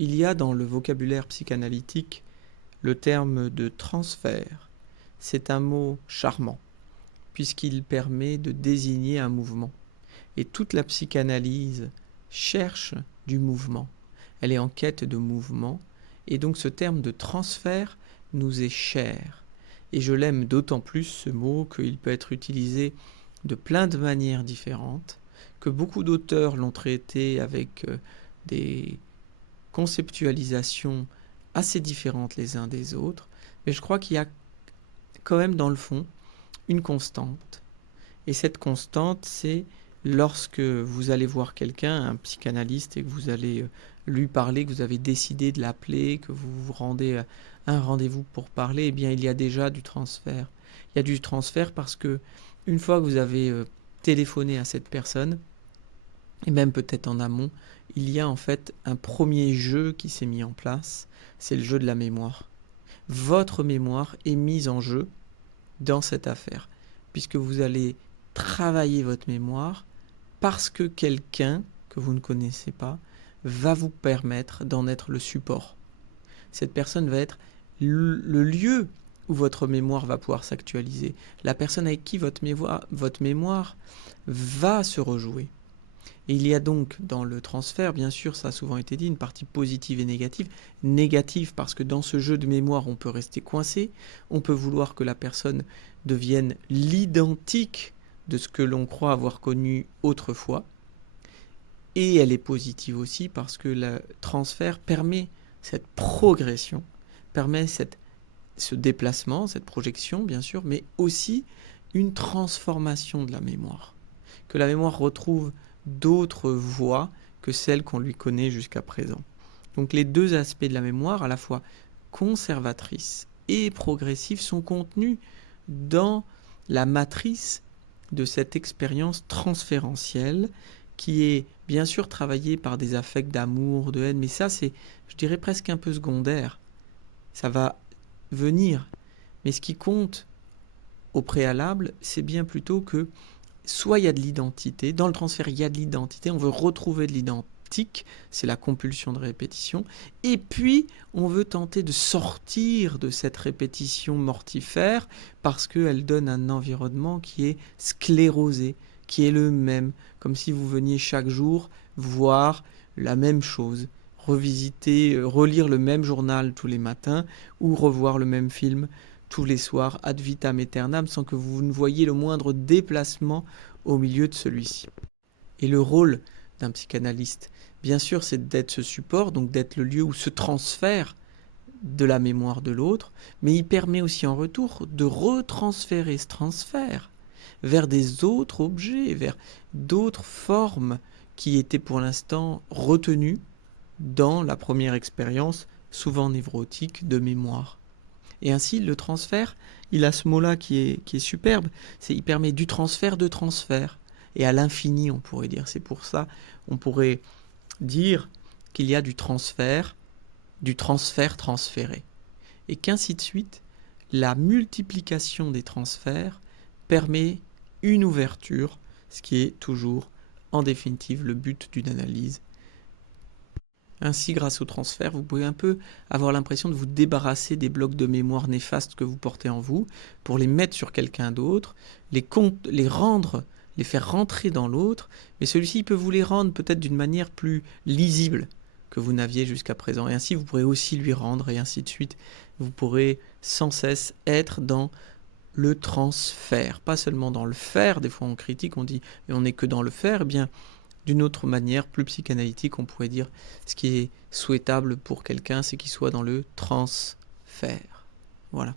Il y a dans le vocabulaire psychanalytique le terme de transfert. C'est un mot charmant, puisqu'il permet de désigner un mouvement. Et toute la psychanalyse cherche du mouvement. Elle est en quête de mouvement. Et donc ce terme de transfert nous est cher. Et je l'aime d'autant plus, ce mot, qu'il peut être utilisé de plein de manières différentes, que beaucoup d'auteurs l'ont traité avec des conceptualisations assez différentes les uns des autres, mais je crois qu'il y a quand même dans le fond une constante. Et cette constante, c'est lorsque vous allez voir quelqu'un, un psychanalyste, et que vous allez lui parler, que vous avez décidé de l'appeler, que vous vous rendez à un rendez-vous pour parler, eh bien il y a déjà du transfert. Il y a du transfert parce que une fois que vous avez téléphoné à cette personne, et même peut-être en amont, il y a en fait un premier jeu qui s'est mis en place, c'est le jeu de la mémoire. Votre mémoire est mise en jeu dans cette affaire, puisque vous allez travailler votre mémoire parce que quelqu'un que vous ne connaissez pas va vous permettre d'en être le support. Cette personne va être le lieu où votre mémoire va pouvoir s'actualiser, la personne avec qui votre mémoire va se rejouer. Et il y a donc dans le transfert, bien sûr, ça a souvent été dit, une partie positive et négative. Négative parce que dans ce jeu de mémoire, on peut rester coincé, on peut vouloir que la personne devienne l'identique de ce que l'on croit avoir connu autrefois. Et elle est positive aussi parce que le transfert permet cette progression, permet ce déplacement, cette projection, bien sûr, mais aussi une transformation de la mémoire. Que la mémoire retrouve d'autres voies que celles qu'on lui connaît jusqu'à présent. Donc les deux aspects de la mémoire, à la fois conservatrice et progressive, sont contenus dans la matrice de cette expérience transférentielle qui est bien sûr travaillée par des affects d'amour, de haine, mais ça c'est, je dirais, presque un peu secondaire. Ça va venir. Mais ce qui compte au préalable, c'est bien plutôt que soit il y a de l'identité, dans le transfert il y a de l'identité, on veut retrouver de l'identique, c'est la compulsion de répétition, et puis on veut tenter de sortir de cette répétition mortifère parce qu'elle donne un environnement qui est sclérosé, qui est le même, comme si vous veniez chaque jour voir la même chose, revisiter, relire le même journal tous les matins, ou revoir le même film tous les soirs, ad vitam aeternam, sans que vous ne voyiez le moindre déplacement au milieu de celui-ci. Et le rôle d'un psychanalyste, bien sûr, c'est d'être ce support, donc d'être le lieu où se transfère de la mémoire de l'autre, mais il permet aussi en retour de retransférer ce transfert vers des autres objets, vers d'autres formes qui étaient pour l'instant retenues dans la première expérience, souvent névrotique, de mémoire. Et ainsi, le transfert, il a ce mot-là qui est superbe, il permet du transfert de transfert, et à l'infini, on pourrait dire. C'est pour ça, on pourrait dire qu'il y a du transfert transféré. Et qu'ainsi de suite, la multiplication des transferts permet une ouverture, ce qui est toujours, en définitive, le but d'une analyse. Ainsi, grâce au transfert, vous pouvez un peu avoir l'impression de vous débarrasser des blocs de mémoire néfastes que vous portez en vous pour les mettre sur quelqu'un d'autre, les faire rentrer dans l'autre, mais celui-ci peut vous les rendre peut-être d'une manière plus lisible que vous n'aviez jusqu'à présent. Et ainsi, vous pourrez aussi lui rendre, et ainsi de suite. Vous pourrez sans cesse être dans le transfert, pas seulement dans le faire. Des fois, on critique, on dit « mais on n'est que dans le faire ». Eh bien, d'une autre manière, plus psychanalytique, on pourrait dire ce qui est souhaitable pour quelqu'un, c'est qu'il soit dans le transfert. Voilà.